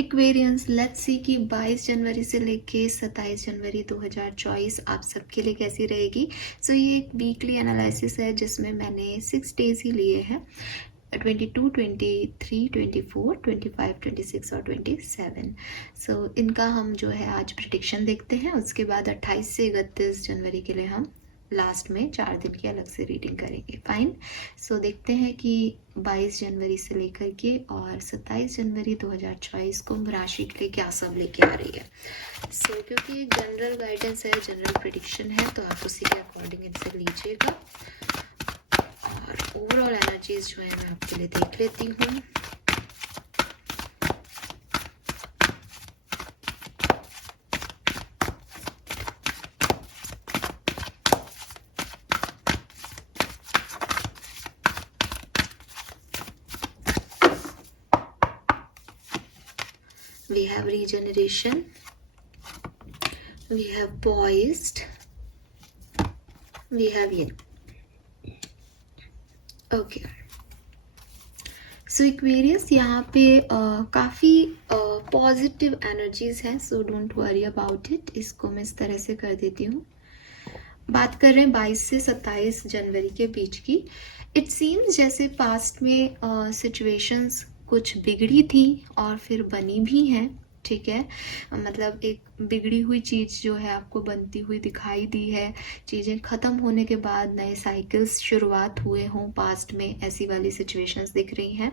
Aquarians, let's see कि 22 जनवरी से लेके 27 जनवरी 2024 आप सबके लिए कैसी रहेगी। सो ये एक वीकली एनालिसिस है जिसमें मैंने 6 डेज ही लिए हैं, 22, 23, 24, 25, 26 और 27। सो इनका हम जो है आज प्रिडिक्शन देखते हैं। उसके बाद 28 से 31 जनवरी के लिए हम लास्ट में 4 दिन की अलग से रीडिंग करेंगे। फाइन। सो देखते हैं कि 22 जनवरी से लेकर के और 27 जनवरी 2024 कुंभ राशि के लिए क्या सब लेके आ रही है। सो क्योंकि एक जनरल गाइडेंस है, जनरल प्रिडिक्शन है, तो आप उसी के अकॉर्डिंग इनसे लीजिएगा। और ओवरऑल एनर्जीज जो है मैं आपके लिए देख लेती हूँ। We have regeneration, we have poised, we have yin. Okay, so Aquarius यहाँ पे काफ़ी पॉजिटिव एनर्जीज हैं, so don't worry about it. इसको मैं इस तरह से कर देती हूँ। बात कर रहे हैं 22 से 27 जनवरी के बीच की। इट सीम्स जैसे पास्ट में सिचुएशंस कुछ बिगड़ी थी और फिर बनी भी हैं, ठीक है। मतलब एक बिगड़ी हुई चीज़ जो है आपको बनती हुई दिखाई दी है। चीज़ें ख़त्म होने के बाद नए साइकिल्स शुरुआत हुए हों पास्ट में, ऐसी वाली सिचुएशंस दिख रही हैं।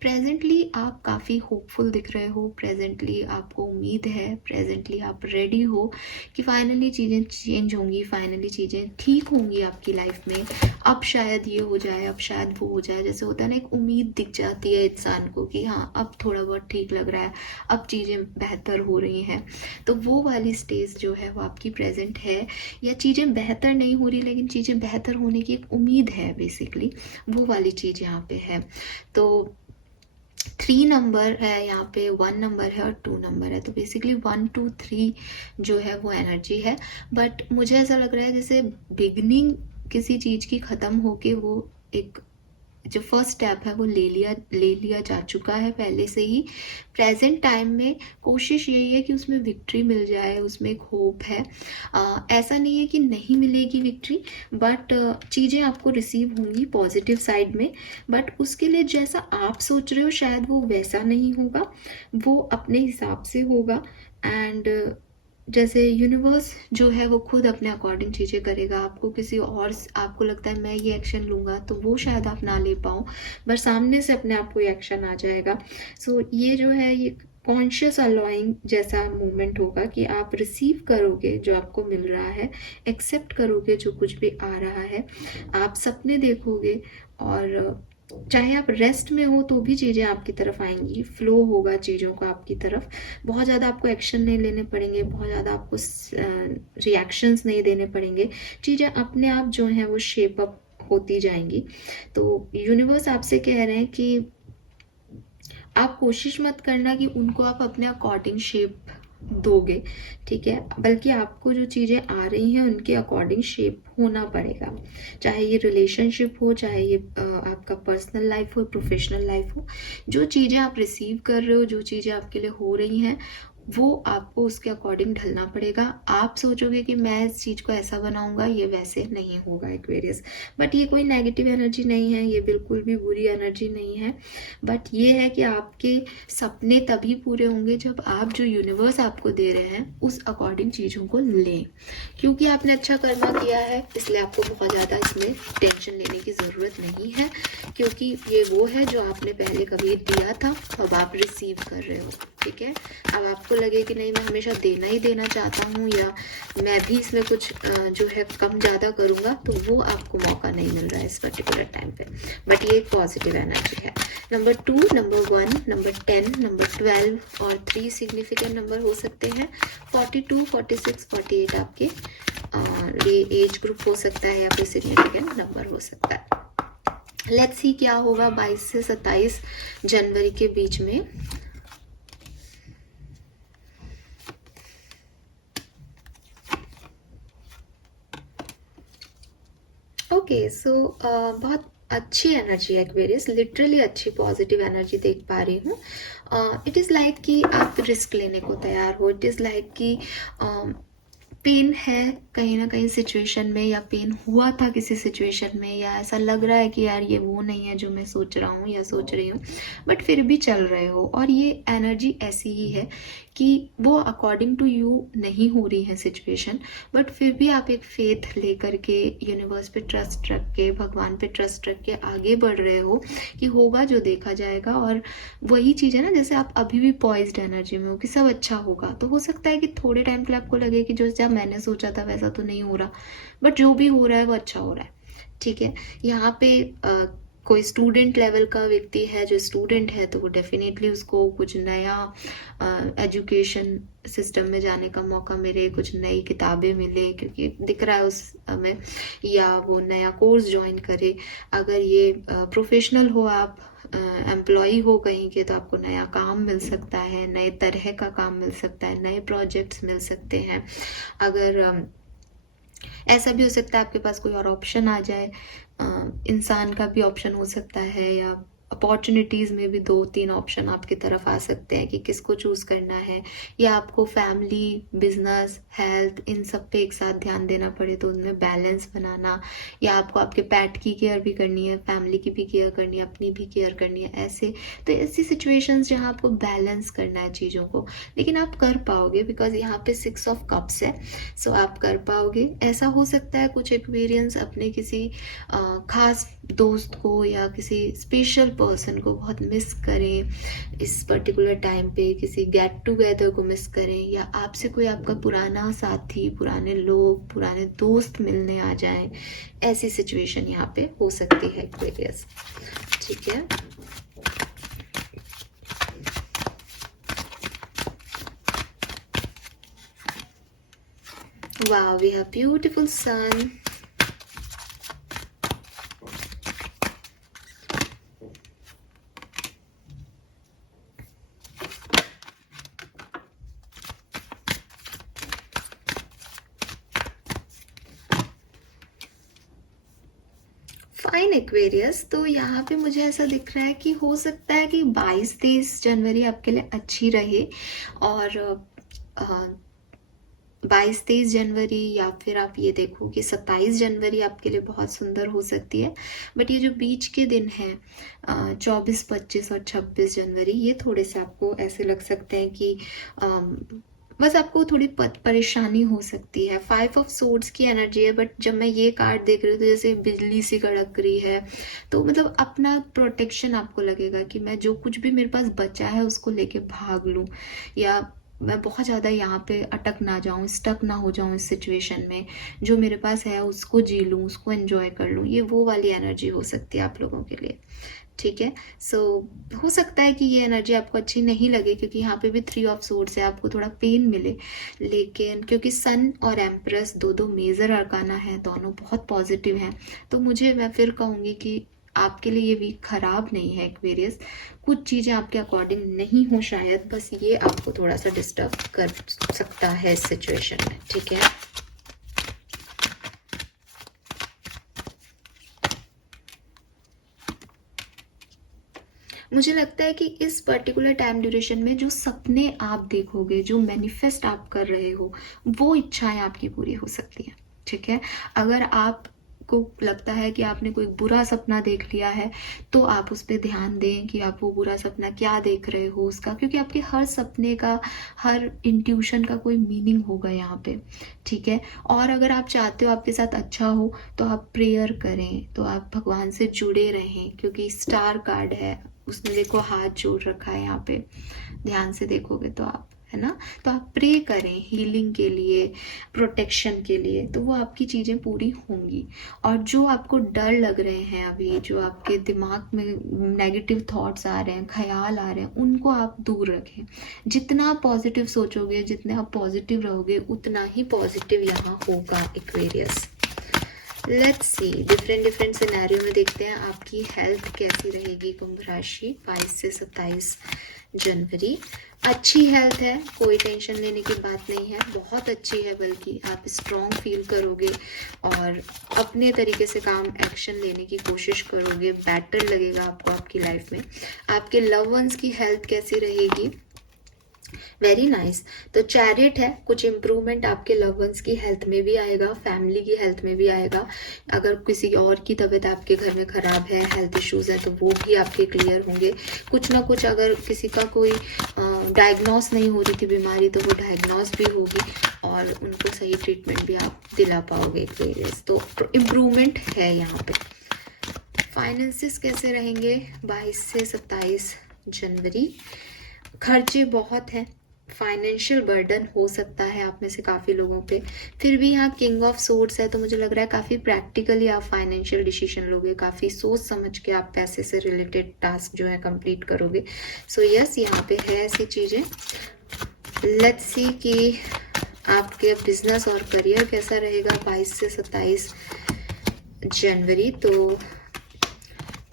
प्रेजेंटली आप काफ़ी होपफुल दिख रहे हो, प्रेजेंटली आपको उम्मीद है, प्रेजेंटली आप रेडी हो कि फाइनली चीज़ें चेंज होंगी, फाइनली चीज़ें ठीक होंगी आपकी लाइफ में। अब शायद ये हो जाए, अब शायद वो हो जाए। जैसे होता है ना, एक उम्मीद दिख जाती है इंसान को कि हाँ अब थोड़ा बहुत ठीक लग रहा है, अब चीज़ें बेहतर हो रही हैं। तो वो वाली स्टेज जो है वो आपकी प्रेजेंट है। या चीज़ें बेहतर नहीं हो रही लेकिन चीज़ें बेहतर होने की एक उम्मीद है, बेसिकली वो वाली चीज़ यहाँ पे है। तो 3 नंबर है यहाँ पे, 1 नंबर है और 2 नंबर है। तो बेसिकली 1, 2, 3 जो है वो एनर्जी है। बट मुझे ऐसा लग रहा है जैसे बिगनिंग किसी चीज़ की ख़त्म होके वो एक जो फर्स्ट स्टेप है वो ले लिया जा चुका है पहले से ही। प्रेजेंट टाइम में कोशिश यही है कि उसमें विक्ट्री मिल जाए, उसमें एक होप है। ऐसा नहीं है कि नहीं मिलेगी विक्ट्री, बट चीज़ें आपको रिसीव होंगी पॉजिटिव साइड में। बट उसके लिए जैसा आप सोच रहे हो शायद वो वैसा नहीं होगा, वो अपने हिसाब से होगा। एंड जैसे यूनिवर्स जो है वो खुद अपने अकॉर्डिंग चीज़ें करेगा। आपको किसी और, आपको लगता है मैं ये एक्शन लूँगा तो वो शायद आप ना ले पाओ, बट सामने से अपने आप को ये एक्शन आ जाएगा। सो ये जो है ये कॉन्शियस अलाउइंग जैसा मूवमेंट होगा कि आप रिसीव करोगे जो आपको मिल रहा है, एक्सेप्ट करोगे जो कुछ भी आ रहा है। आप सपने देखोगे और चाहे आप रेस्ट में हो तो भी चीज़ें आपकी तरफ आएंगी, फ्लो होगा चीज़ों का आपकी तरफ। बहुत ज़्यादा आपको एक्शन नहीं लेने पड़ेंगे, बहुत ज़्यादा आपको रिएक्शंस नहीं देने पड़ेंगे। चीज़ें अपने आप जो हैं वो शेप अप होती जाएंगी। तो यूनिवर्स आपसे कह रहे हैं कि आप कोशिश मत करना कि उनको आप अपने अकॉर्डिंग शेप दोगे, ठीक है, बल्कि आपको जो चीज़ें आ रही हैं उनके अकॉर्डिंग शेप होना पड़ेगा। चाहे ये रिलेशनशिप हो, चाहे ये आपका पर्सनल लाइफ हो, प्रोफेशनल लाइफ हो, जो चीज़ें आप रिसीव कर रहे हो, जो चीज़ें आपके लिए हो रही हैं, वो आपको उसके अकॉर्डिंग ढलना पड़ेगा। आप सोचोगे कि मैं इस चीज़ को ऐसा बनाऊंगा, ये वैसे नहीं होगा एक्वेरियस। बट ये कोई नेगेटिव एनर्जी नहीं है, ये बिल्कुल भी बुरी एनर्जी नहीं है। बट ये है कि आपके सपने तभी पूरे होंगे जब आप जो यूनिवर्स आपको दे रहे हैं उस अकॉर्डिंग चीज़ों को लें। क्योंकि आपने अच्छा कर्मा किया है इसलिए आपको बहुत ज़्यादा इसमें टेंशन लेने की ज़रूरत नहीं है, क्योंकि ये वो है जो आपने पहले कभी दिया था, अब आप रिसीव कर रहे हो, ठीक है। अब आपको लगे कि नहीं मैं हमेशा देना ही देना चाहता हूँ या मैं भी इसमें कुछ जो है कम ज़्यादा करूँगा, तो वो आपको मौका नहीं मिल रहा है इस पर्टिकुलर टाइम पे। बट ये एक पॉजिटिव एनर्जी है। नंबर 2, नंबर 1, नंबर 10, नंबर 12 और 3 सिग्निफिकेंट नंबर हो सकते हैं। 42, 46, 48 आपके ये एज ग्रुप हो सकता है या फिर सिग्निफिकेंट नंबर हो सकता है। लेट्स सी क्या होगा 22 से 27 जनवरी के बीच में। ओके, सो बहुत अच्छी एनर्जी है एक्वेरियस, लिटरली अच्छी पॉजिटिव एनर्जी देख पा रही हूँ। इट इज़ लाइक कि आप रिस्क लेने को तैयार हो। इट इज़ लाइक कि पेन है कहीं ना कहीं सिचुएशन में, या पेन हुआ था किसी सिचुएशन में, या ऐसा लग रहा है कि यार ये वो नहीं है जो मैं सोच रहा हूँ या सोच रही हूँ, बट फिर भी चल रहे हो। और ये एनर्जी ऐसी ही है कि वो अकॉर्डिंग टू यू नहीं हो रही है सिचुएशन, बट फिर भी आप एक फेथ लेकर के, यूनिवर्स पे ट्रस्ट रख के, भगवान पे ट्रस्ट रख के आगे बढ़ रहे हो कि होगा जो देखा जाएगा। और वही चीज़ है ना, जैसे आप अभी भी पॉइज्ड एनर्जी में हो कि सब अच्छा होगा, तो हो सकता है कि थोड़े टाइम के लिए आपको लगे कि जो जब मैंने सोचा था वैसा तो नहीं हो रहा, बट जो भी हो रहा है वो अच्छा हो रहा है। ठीक है, यहाँ पे कोई स्टूडेंट लेवल का व्यक्ति है, जो स्टूडेंट है तो वो डेफिनेटली उसको कुछ नया एजुकेशन सिस्टम में जाने का मौका मिले, कुछ नई किताबें मिले क्योंकि दिख रहा है उस में, या वो नया कोर्स ज्वाइन करे। अगर ये प्रोफेशनल हो, आप एम्प्लॉई हो कहीं के, तो आपको नया काम मिल सकता है, नए तरह का काम मिल सकता है, नए प्रोजेक्ट्स मिल सकते हैं। अगर ऐसा भी हो सकता है आपके पास कोई और ऑप्शन आ जाए, इंसान का भी ऑप्शन हो सकता है, या अपॉर्चुनिटीज़ में भी 2-3 ऑप्शन आपकी तरफ आ सकते हैं कि किसको चूज़ करना है, या आपको फैमिली, बिजनेस, हेल्थ, इन सब पे एक साथ ध्यान देना पड़े तो उनमें बैलेंस बनाना, या आपको आपके पेट की केयर भी करनी है, फैमिली की भी केयर करनी है, अपनी भी केयर करनी है, ऐसे। तो ऐसी सिचुएशंस जहाँ आपको बैलेंस करना है चीज़ों को, लेकिन आप कर पाओगे बिकॉज यहाँ पे 6 ऑफ कप्स है। सो आप कर पाओगे। ऐसा हो सकता है कुछ एक्सपीरियंस अपने किसी खास दोस्त को या किसी स्पेशल पर्सन को बहुत मिस करें इस पर्टिकुलर टाइम पे, किसी गेट टुगेदर को मिस करें, या आपसे कोई आपका पुराना साथी, पुराने लोग, पुराने दोस्त मिलने आ जाएं। ऐसी सिचुएशन यहाँ पे हो सकती है एक्वेरियस। ठीक है, wow, we have beautiful sun. Fine Aquarius, तो यहाँ पे मुझे ऐसा दिख रहा है कि हो सकता है कि 22-23 जनवरी आपके लिए अच्छी रहे, और 22-23 जनवरी, या फिर आप ये देखो कि 27 जनवरी आपके लिए बहुत सुंदर हो सकती है। बट ये जो बीच के दिन हैं 24, 25 और 26 जनवरी, ये थोड़े से आपको ऐसे लग सकते हैं कि बस आपको थोड़ी परेशानी हो सकती है। 5 ऑफ सोर्ड्स की एनर्जी है, बट जब मैं ये कार्ड देख रही हूँ तो जैसे बिजली सी कड़क रही है, तो मतलब अपना प्रोटेक्शन आपको लगेगा कि मैं जो कुछ भी मेरे पास बचा है उसको लेके भाग लूँ, या मैं बहुत ज़्यादा यहाँ पे अटक ना जाऊँ, स्टक ना हो जाऊँ इस सिचुएशन में। जो मेरे पास है उसको जी लूँ, उसको एंजॉय कर लूँ, ये वो वाली एनर्जी हो सकती है आप लोगों के लिए। ठीक है, सो हो सकता है कि ये एनर्जी आपको अच्छी नहीं लगे क्योंकि यहाँ पे भी 3 ऑफ सोर्ड्स है, आपको थोड़ा पेन मिले, लेकिन क्योंकि सन और एम्प्रेस दो मेजर अरकाना है, दोनों बहुत पॉजिटिव हैं, तो मैं फिर कहूँगी कि आपके लिए ये वीक खराब नहीं है एक्वेरियस। कुछ चीज़ें आपके अकॉर्डिंग नहीं हो शायद, बस ये आपको थोड़ा सा डिस्टर्ब कर सकता है इस सिचुएशन में। ठीक है, मुझे लगता है कि इस पर्टिकुलर टाइम ड्यूरेशन में जो सपने आप देखोगे, जो मैनिफेस्ट आप कर रहे हो, वो इच्छाएं आपकी पूरी हो सकती हैं। ठीक है, अगर आप को लगता है कि आपने कोई बुरा सपना देख लिया है, तो आप उस पर ध्यान दें कि आप वो बुरा सपना क्या देख रहे हो उसका, क्योंकि आपके हर सपने का, हर इंट्यूशन का कोई मीनिंग होगा यहाँ पे। ठीक है, और अगर आप चाहते हो आपके साथ अच्छा हो तो आप प्रेयर करें, तो आप भगवान से जुड़े रहें, क्योंकि स्टार कार्ड है, उसने देखो हाथ जोड़ रखा है यहाँ पे, ध्यान से देखोगे तो आप, है ना, तो आप प्रे करें हीलिंग के लिए, प्रोटेक्शन के लिए, तो वो आपकी चीज़ें पूरी होंगी। और जो आपको डर लग रहे हैं अभी, जो आपके दिमाग में नेगेटिव थॉट्स आ रहे हैं, ख्याल आ रहे हैं, उनको आप दूर रखें। जितना आप पॉजिटिव सोचोगे, जितने आप पॉजिटिव रहोगे, उतना ही पॉजिटिव यहाँ होगा Aquarius. Let's see, different scenario में देखते हैं आपकी हेल्थ कैसी रहेगी कुंभ राशि 22 से 27 जनवरी। अच्छी हेल्थ है, कोई टेंशन लेने की बात नहीं है, बहुत अच्छी है, बल्कि आप स्ट्रॉन्ग फील करोगे और अपने तरीके से काम एक्शन लेने की कोशिश करोगे, बेटर लगेगा आपको आपकी लाइफ में। आपके लव वंस की हेल्थ कैसी रहेगी? Very nice. तो चैरिट है, कुछ इम्प्रूवमेंट आपके लव वंस की हेल्थ में भी आएगा, फैमिली की हेल्थ में भी आएगा। अगर किसी और की तबीयत आपके घर में खराब है, हेल्थ इश्यूज है, तो वो भी आपके क्लियर होंगे। कुछ ना कुछ अगर किसी का कोई डायग्नोस नहीं हो रही थी बीमारी, तो वो डायग्नोस भी होगी और उनको सही ट्रीटमेंट भी आप दिला पाओगे एक्वेरियस। तो इम्प्रूवमेंट है यहाँ पे। फाइनेंसिस कैसे रहेंगे 22 से 27 जनवरी? खर्चे बहुत हैं, फाइनेंशियल बर्डन हो सकता है आप में से काफ़ी लोगों पे। फिर भी यहाँ किंग ऑफ सोर्ड्स है, तो मुझे लग रहा है काफ़ी प्रैक्टिकली आप फाइनेंशियल डिसीजन लोगे, काफ़ी सोच समझ के आप पैसे से रिलेटेड टास्क जो है कंप्लीट करोगे। सो यस, यहाँ पे है ऐसी चीज़ें। लेट्स सी कि आपके बिजनेस और करियर कैसा रहेगा 22 से 27 जनवरी। तो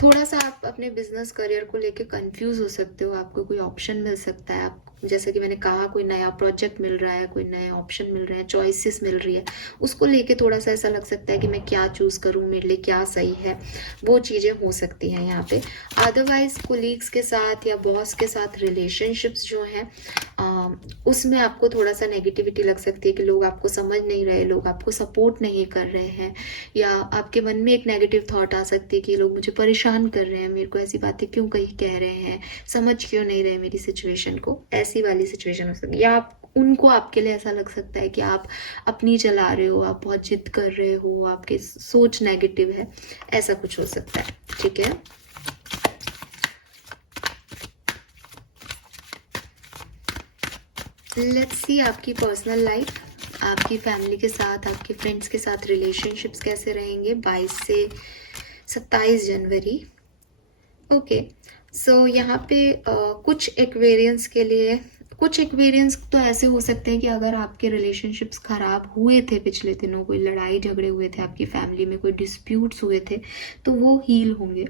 थोड़ा सा आप अपने बिजनेस करियर को लेके कंफ्यूज हो सकते हो, आपको कोई ऑप्शन मिल सकता है, आप जैसे कि मैंने कहा कोई नया प्रोजेक्ट मिल रहा है, कोई नया ऑप्शन मिल रहा है, चॉइसेस मिल रही है, उसको लेके थोड़ा सा ऐसा लग सकता है कि मैं क्या चूज़ करूँ, मेरे लिए क्या सही है, वो चीज़ें हो सकती हैं यहाँ पे। अदरवाइज कोलीग्स के साथ या बॉस के साथ रिलेशनशिप्स जो हैं उसमें आपको थोड़ा सा नेगेटिविटी लग सकती है कि लोग आपको समझ नहीं रहे, लोग आपको सपोर्ट नहीं कर रहे हैं, या आपके मन में एक नेगेटिव थॉट आ सकती है कि लोग मुझे परेशान कर रहे हैं, मेरे को ऐसी बातें क्यों कहीं कह रहे हैं, समझ क्यों नहीं रहे मेरी सिचुएशन को। ऐसी वाली सिचुएशन हो सकती है, या आप उनको आपके लिए ऐसा लग सकता है कि आप अपनी चला रहे हो, आप बहुत जिद कर रहे हो, आपकी सोच नेगेटिव है, ऐसा कुछ हो सकता है। ठीक है, लेट्स सी आपकी पर्सनल लाइफ, आपकी फैमिली के साथ, आपके फ्रेंड्स के साथ रिलेशनशिप्स कैसे रहेंगे 22 से 27 जनवरी। ओके, सो यहाँ पे कुछ एक्वेरियंस के लिए, कुछ एक्वेरियंस तो ऐसे हो सकते हैं कि अगर आपके रिलेशनशिप्स खराब हुए थे पिछले दिनों, कोई लड़ाई झगड़े हुए थे आपकी फैमिली में, कोई डिस्प्यूट्स हुए थे, तो वो हील होंगे।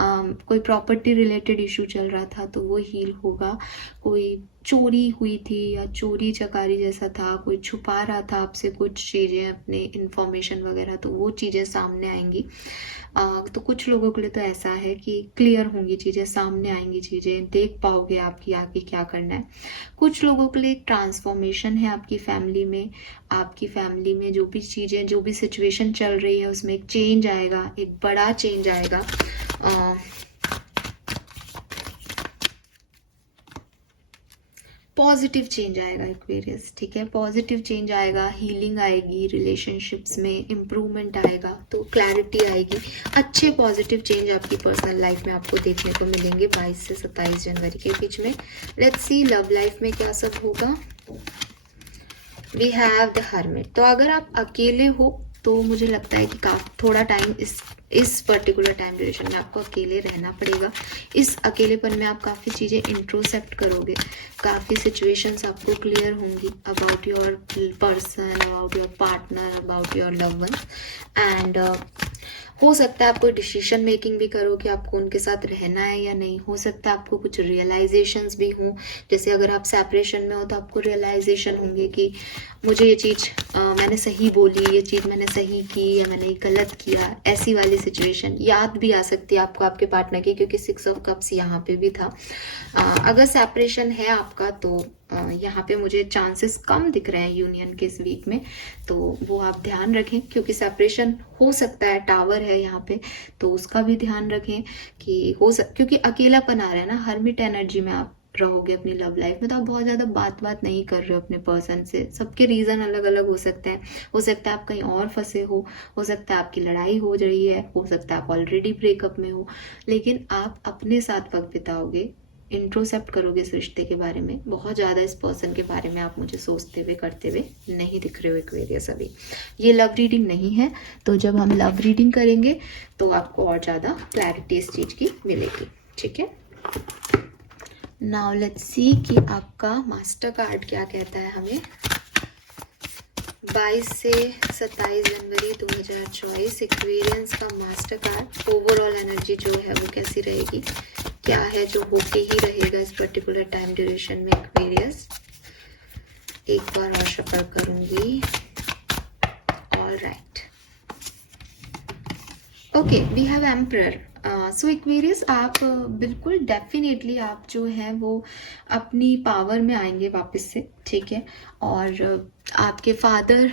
कोई प्रॉपर्टी रिलेटेड इशू चल रहा था तो वो हील होगा। कोई चोरी हुई थी या चोरी चकारी जैसा था, कोई छुपा रहा था आपसे कुछ चीज़ें, अपने इंफॉर्मेशन वगैरह, तो वो चीज़ें सामने आएंगी। तो कुछ लोगों के लिए तो ऐसा है कि क्लियर होंगी चीज़ें, सामने आएंगी चीज़ें, देख पाओगे आपकी आगे क्या करना है। कुछ लोगों के लिए एक ट्रांसफॉर्मेशन है आपकी फैमिली में, आपकी फैमिली में जो भी चीज़ें, जो भी सिचुएशन चल रही है उसमें एक चेंज आएगा, एक बड़ा चेंज आएगा। पॉजिटिव चेंज आएगा एक्वेरियस। ठीक है, पॉजिटिव चेंज आएगा, हीलिंग आएगी, रिलेशनशिप्स में इम्प्रूवमेंट आएगा, तो क्लैरिटी आएगी, अच्छे पॉजिटिव चेंज आपकी पर्सनल लाइफ में आपको देखने को मिलेंगे 22 से 27 जनवरी के बीच में। लेट्स सी लव लाइफ में क्या सब होगा। We have the hermit. तो अगर आप अकेले हो तो मुझे लगता है कि थोड़ा टाइम इस पर्टिकुलर टाइम ड्यूरेशन में आपको अकेले रहना पड़ेगा। इस अकेलेपन में आप काफ़ी चीज़ें इंट्रोसेप्ट करोगे, काफ़ी सिचुएशंस आपको क्लियर होंगी about your person, about your partner, about your love one. And हो सकता है आप कोई डिसीजन मेकिंग भी करो कि आपको उनके साथ रहना है या नहीं। हो सकता है आपको कुछ रियलाइजेशंस भी हों, जैसे अगर आप सेपरेशन में हो तो आपको रियलाइजेशन होंगे कि मुझे ये चीज़ मैंने सही बोली, ये चीज़ मैंने सही की या मैंने गलत किया, ऐसी वाली सिचुएशन याद भी आ सकती है आपको आपके पार्टनर की, क्योंकि 6 ऑफ कप्स यहाँ पे भी था। अगर सेपरेशन है आपका तो यहाँ पे मुझे चांसेस कम दिख रहे हैं यूनियन के इस वीक में, तो वो आप ध्यान रखें, क्योंकि सेपरेशन हो सकता है, टावर है यहाँ पे, तो उसका भी ध्यान रखें कि क्योंकि अकेलापन आ रहा है ना, हर्मिट एनर्जी में आप रहोगे अपनी लव लाइफ में, तो आप बहुत ज़्यादा बात नहीं कर रहे हो अपने पर्सन से। सबके रीज़न अलग अलग हो सकते हैं, हो सकता है आप कहीं और फंसे हो सकता है आपकी लड़ाई हो रही है, हो सकता है आप ऑलरेडी ब्रेकअप में हो, लेकिन आप अपने साथ वक्त बिताओगे, इंट्रोसेप्ट करोगे इस रिश्ते के बारे में। बहुत ज़्यादा इस पर्सन के बारे में आप मुझे सोचते हुए करते हुए नहीं दिख रहे हो एक्वेरियस अभी। ये लव रीडिंग नहीं है, तो जब हम लव रीडिंग करेंगे तो आपको और ज़्यादा क्लैरिटी इस चीज़ की मिलेगी। ठीक है, नाउ लेट्स सी कि आपका मास्टर कार्ड क्या कहता है हमें 22 से 27 जनवरी 2024 एक्वेरियंस का मास्टर कार्ड। ओवरऑल एनर्जी जो है वो कैसी रहेगी, क्या है जो होके ही रहेगा इस पर्टिकुलर टाइम ड्यूरेशन में एक्वेरियस। एक बार और शफल करूंगी। All right, okay, we have emperor. So Aquarius, आप बिल्कुल डेफिनेटली आप जो है वो अपनी पावर में आएंगे वापस से, ठीक है। और आपके फादर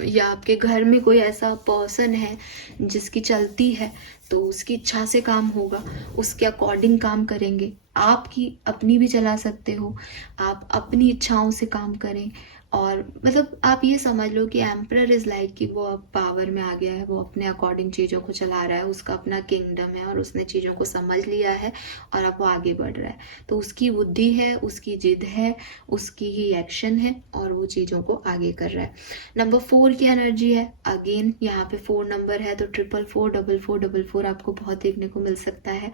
या आपके घर में कोई ऐसा पर्सन है जिसकी चलती है, तो उसकी इच्छा से काम होगा, उसके अकॉर्डिंग काम करेंगे। आपकी अपनी भी चला सकते हो, आप अपनी इच्छाओं से काम करें। और मतलब आप ये समझ लो कि एम्परर इज लाइक कि वो अब पावर में आ गया है, वो अपने अकॉर्डिंग चीज़ों को चला रहा है, उसका अपना किंगडम है और उसने चीज़ों को समझ लिया है और अब वो आगे बढ़ रहा है। तो उसकी बुद्धि है, उसकी जिद है, उसकी ही एक्शन है और वो चीज़ों को आगे कर रहा है। नंबर 4 की एनर्जी है। अगेन यहाँ पे 4 नंबर है, तो 4444444 आपको बहुत देखने को मिल सकता है,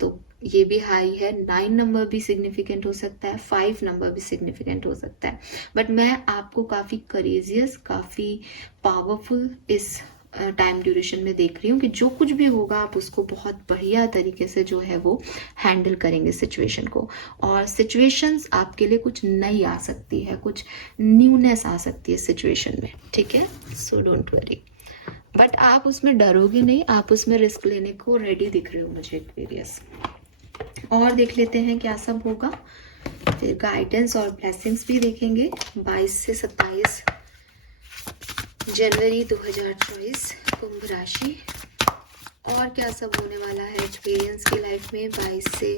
तो ये भी हाई है। 9 नंबर भी सिग्निफिकेंट हो सकता है, 5 नंबर भी सिग्निफिकेंट हो सकता है। बट मैं आपको काफ़ी करेजियस, काफ़ी पावरफुल इस टाइम ड्यूरेशन में देख रही हूँ कि जो कुछ भी होगा आप उसको बहुत बढ़िया तरीके से जो है वो हैंडल करेंगे सिचुएशन को। और सिचुएशंस आपके लिए कुछ नई आ सकती है, कुछ न्यूनेस आ सकती है सिचुएशन में, ठीक है। सो डोंट वरी, बट आप उसमें डरोगे नहीं, आप उसमें रिस्क लेने को रेडी दिख रहे हो मुझे एक्वेरियस। और देख लेते हैं क्या सब होगा, फिर गाइडेंस और ब्लेसिंग्स भी देखेंगे। 22 से 27 जनवरी 2024 कुंभ राशि, और क्या सब होने वाला है एक्सपीरियंस की लाइफ में 22 से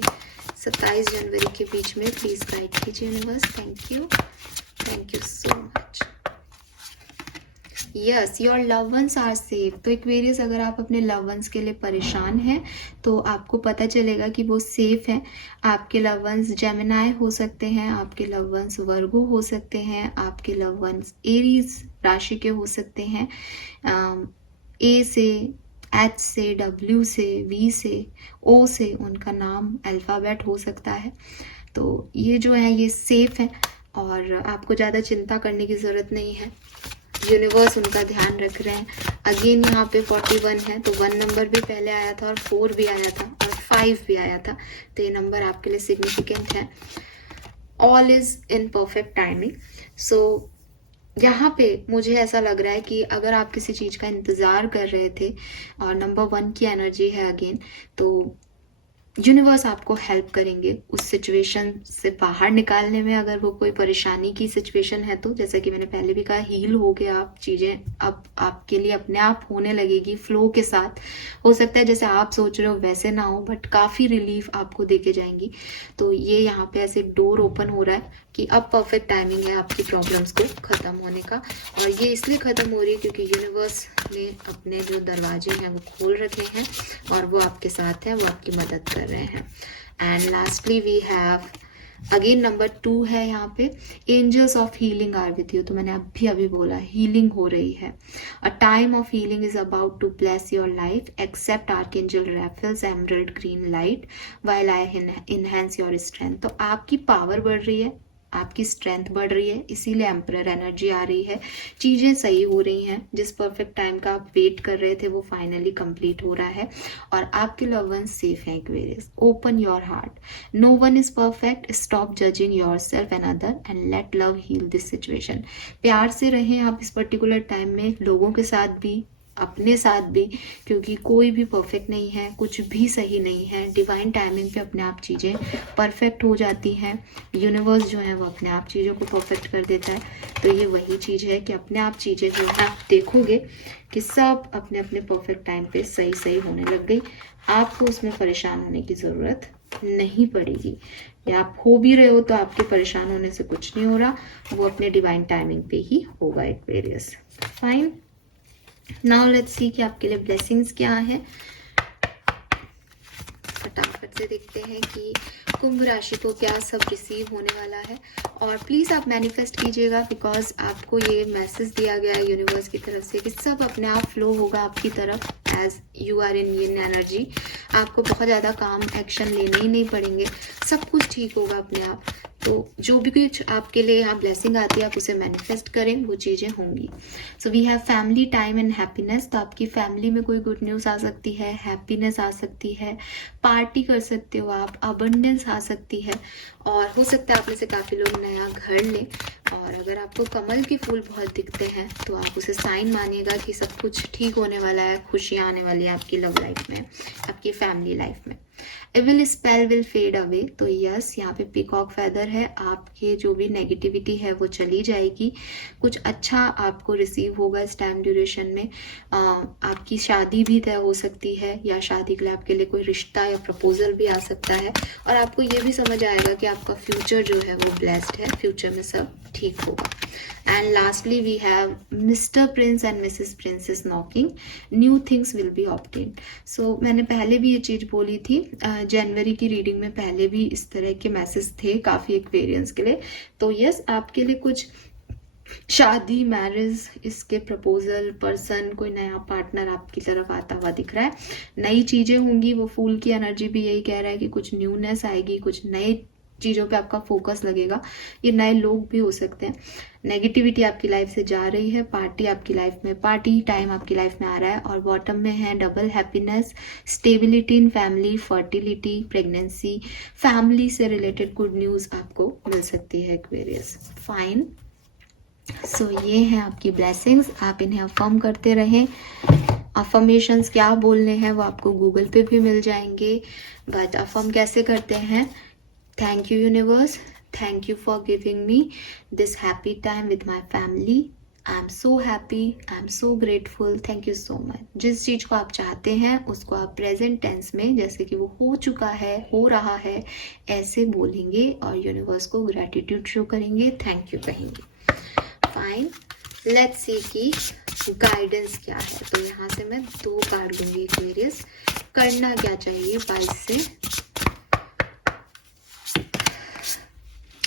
27 जनवरी के बीच में। प्लीज गाइड कीजिए universe. Thank you so much. Yes, your love ones are safe. तो एक्वेरियस, अगर आप अपने लव वंस के लिए परेशान हैं तो आपको पता चलेगा कि वो सेफ हैं। आपके लव वंस जेमिनाई हो सकते हैं, आपके लव वंस वर्गो हो सकते हैं, आपके लव वंस एरीज राशि के हो सकते हैं। ए से, एच से, डब्ल्यू से, वी से, ओ से उनका नाम अल्फ़ाबेट हो सकता है। तो ये जो है ये सेफ है और आपको ज़्यादा चिंता करने की ज़रूरत नहीं है। यूनिवर्स उनका ध्यान रख रहे हैं। अगेन यहाँ पे 41 है, तो 1 नंबर भी पहले आया था और 4 भी आया था और 5 भी आया था, तो ये नंबर आपके लिए सिग्निफिकेंट है। All is in perfect timing. So यहाँ पे मुझे ऐसा लग रहा है कि अगर आप किसी चीज़ का इंतज़ार कर रहे थे और नंबर 1 की एनर्जी है अगेन, तो यूनिवर्स आपको हेल्प करेंगे उस सिचुएशन से बाहर निकालने में। अगर वो कोई परेशानी की सिचुएशन है तो जैसा कि मैंने पहले भी कहा, हील हो गया आप, चीज़ें अब आपके लिए अपने आप होने लगेगी फ्लो के साथ। हो सकता है जैसे आप सोच रहे हो वैसे ना हो, बट काफ़ी रिलीफ आपको देके जाएंगी। तो ये यहाँ पे ऐसे डोर ओपन हो रहा है कि अब परफेक्ट टाइमिंग है आपकी प्रॉब्लम्स को ख़त्म होने का। और ये इसलिए ख़त्म हो रही है क्योंकि यूनिवर्स ने अपने जो दरवाजे हैं वो खोल रखे हैं और वो आपके साथ हैं, वो आपकी मदद कर रहे हैं। And lastly we have again number 2 है यहाँ पे, angels of healing are with you. तो मैंने अभी बोला हीलिंग हो रही है। A time of healing is about to bless your life, accept archangel Raphael's emerald green light while I enhance your strength. तो आपकी पावर बढ़ रही है, आपकी स्ट्रेंथ बढ़ रही है, इसीलिए एम्परर एनर्जी आ रही है। चीज़ें सही हो रही हैं, जिस परफेक्ट टाइम का आप वेट कर रहे थे वो फाइनली कंप्लीट हो रहा है और आपके लव वंस सेफ हैं Aquarius. Open your heart, no one is perfect, stop judging yourself and other and let love heal this situation. प्यार से रहें आप इस पर्टिकुलर टाइम में, लोगों के साथ भी, अपने साथ भी, क्योंकि कोई भी परफेक्ट नहीं है, कुछ भी सही नहीं है। डिवाइन टाइमिंग पे अपने आप चीज़ें परफेक्ट हो जाती हैं। यूनिवर्स जो है वो अपने आप चीज़ों को परफेक्ट कर देता है। तो ये वही चीज़ है कि अपने आप चीज़ें जो है आप देखोगे कि सब अपने अपने परफेक्ट टाइम पे सही होने लग गई। आपको उसमें परेशान होने की ज़रूरत नहीं पड़ेगी, या आप हो भी रहे हो तो आपके परेशान होने से कुछ नहीं हो रहा, वो अपने डिवाइन टाइमिंग पे ही होगा Aquarius. Fine, now let's see कि आपके लिए ब्लेसिंग्स क्या है। फटाफट से देखते हैं कि कुंभ राशि को क्या सब रिसीव होने वाला है। और प्लीज़ आप मैनिफेस्ट कीजिएगा, बिकॉज आपको ये मैसेज दिया गया है यूनिवर्स की तरफ से कि सब अपने आप फ्लो होगा आपकी तरफ as you are in energy. आपको बहुत ज़्यादा काम एक्शन लेने ही नहीं पड़ेंगे, सब कुछ ठीक होगा अपने आप। तो जो भी कुछ आपके लिए यहाँ ब्लेसिंग आती है आप उसे मैनिफेस्ट करें, वो चीज़ें होंगी। So we have family time and happiness, तो आपकी फैमिली में कोई गुड न्यूज़ आ सकती है, हैप्पीनेस आ सकती है, पार्टी कर सकते हो आप, अबंडेंस आ सकती है, और हो सकता है आप में से काफ़ी लोग नया घर लें। और अगर आपको कमल के फूल बहुत दिखते हैं तो आप उसे साइन मानिएगा कि सब कुछ ठीक होने वाला है, खुशियाँ आने वाली है आपकी लव लाइफ में, आपकी फैमिली लाइफ में। Evil spell will fade away, तो यस यहाँ पे पीकॉक फेदर है, आपके जो भी नेगेटिविटी है वो चली जाएगी, कुछ अच्छा आपको रिसीव होगा इस टाइम ड्यूरेशन में। आपकी शादी भी तय हो सकती है, या शादी के लिए आपके लिए कोई रिश्ता या प्रपोजल भी आ सकता है, और आपको ये भी समझ आएगा कि आपका फ्यूचर जो है वो ब्लेस्ड है, फ्यूचर में सब ठीक होगा। And lastly we have Mr prince and Mrs princess knocking, new things will be obtained. So मैंने पहले भी ये चीज़ बोली थी, जनवरी की रीडिंग में पहले भी इस तरह के मैसेज थे काफ़ी एक्वेरियंस के लिए। तो यस आपके लिए कुछ शादी, मैरिज, इसके प्रपोजल, पर्सन, कोई नया पार्टनर आपकी तरफ आता हुआ दिख रहा है, नई चीज़ें होंगी। वो फूल की एनर्जी भी यही कह रहा है कि कुछ न्यूनेस आएगी, कुछ नए चीज़ों पे आपका फोकस लगेगा, ये नए लोग भी हो सकते हैं। नेगेटिविटी आपकी लाइफ से जा रही है, पार्टी आपकी लाइफ में, पार्टी टाइम आपकी लाइफ में आ रहा है, और बॉटम में है double happiness, stability in family, fertility, pregnancy, family से रिलेटेड गुड न्यूज़ आपको मिल सकती है एक्वेरियस। फाइन, सो ये हैं आपकी ब्लेसिंग्स, आप इन्हें अफर्म करते रहें। अफर्मेशंस क्या बोलने हैं वो आपको गूगल पे भी मिल जाएंगे, बट अफर्म कैसे करते हैं? Thank you universe, thank you for giving me this happy time with my family. I am so happy, I am so grateful, thank you so much. जिस चीज़ को आप चाहते हैं उसको आप प्रेजेंट टेंस में, जैसे कि वो हो चुका है, हो रहा है, ऐसे बोलेंगे और यूनिवर्स को ग्रेटिट्यूड शो करेंगे, थैंक यू कहेंगे। फाइन, लेट्स सी कि गाइडेंस क्या है। तो यहाँ से मैं 2 कार्ड दूंगी एक्वेरियस, करना क्या चाहिए 22 से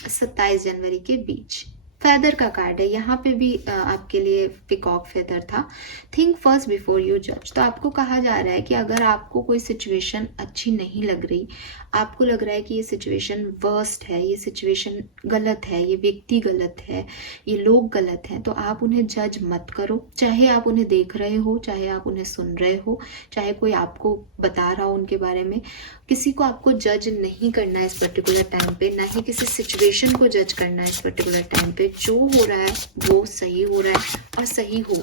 27 जनवरी के बीच। फेदर का कार्ड है, यहाँ पे भी आपके लिए पिकॉक फेदर था। थिंक फर्स्ट बिफोर यू जज, तो आपको कहा जा रहा है कि अगर आपको कोई सिचुएशन अच्छी नहीं लग रही, आपको लग रहा है कि ये सिचुएशन वर्स्ट है, ये सिचुएशन गलत है, ये व्यक्ति गलत है, ये लोग गलत हैं, तो आप उन्हें जज मत करो। चाहे आप उन्हें देख रहे हो, चाहे आप उन्हें सुन रहे हो, चाहे कोई आपको बता रहा हो उनके बारे में, किसी को आपको जज नहीं करना है इस पर्टिकुलर टाइम पे, ना ही किसी सिचुएशन को जज करना है इस पर्टिकुलर टाइम पे। जो हो रहा है वो सही हो रहा है और सही हो।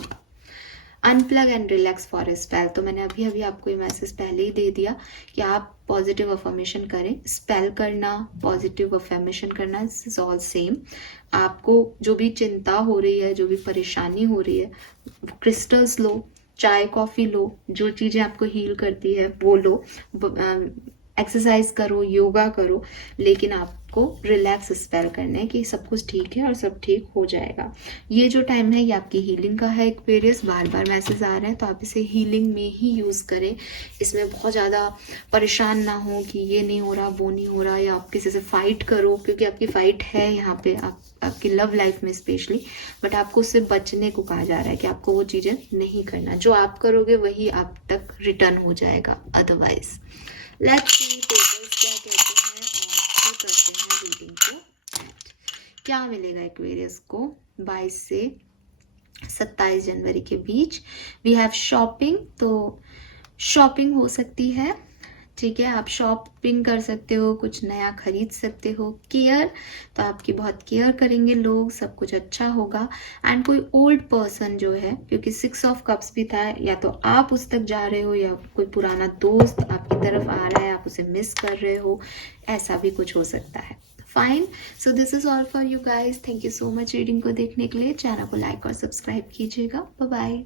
Unplug and relax for a spell, तो मैंने अभी अभी आपको ये मैसेज पहले ही दे दिया कि आप पॉजिटिव अफर्मेशन करें। स्पेल करना, पॉजिटिव अफर्मेशन करना, दिस इज ऑल सेम। आपको जो भी चिंता हो रही है, जो भी परेशानी हो रही है, क्रिस्टल्स लो, चाय कॉफ़ी लो, जो चीज़ें आपको हील करती है वो लो, एक्सरसाइज करो, योगा करो, लेकिन आपको रिलैक्स स्पेल करना है कि सब कुछ ठीक है और सब ठीक हो जाएगा। ये जो टाइम है ये आपकी हीलिंग का है एक्वेरियस, बार बार मैसेज आ रहे हैं, तो आप इसे हीलिंग में ही यूज़ करें। इसमें बहुत ज़्यादा परेशान ना हो कि ये नहीं हो रहा, वो नहीं हो रहा, या आप किसी से फाइट करो, क्योंकि आपकी फाइट है यहाँ पे आपकी लव लाइफ में स्पेशली, बट आपको उससे बचने को कहा जा रहा है कि आपको वो चीज़ें नहीं करना। जो आप करोगे वही आप तक रिटर्न हो जाएगा अदरवाइज। लेट्स सी पेपर्स क्या कहते हैं और क्या करते हैं रीडिंग को। क्या मिलेगा एक्वेरियस को 22 से 27 जनवरी के बीच? वी हैव शॉपिंग, तो शॉपिंग हो सकती है, ठीक है, आप शॉपिंग कर सकते हो, कुछ नया खरीद सकते हो। केयर, तो आपकी बहुत केयर करेंगे लोग, सब कुछ अच्छा होगा। एंड कोई ओल्ड पर्सन जो है, क्योंकि 6 ऑफ कप्स भी था, या तो आप उस तक जा रहे हो या कोई पुराना दोस्त आपकी तरफ आ रहा है, आप उसे मिस कर रहे हो, ऐसा भी कुछ हो सकता है। Fine, so this is all for you guys. Thank you so much reading को देखने के लिए। चैनल को लाइक और सब्सक्राइब कीजिएगा। Bye bye.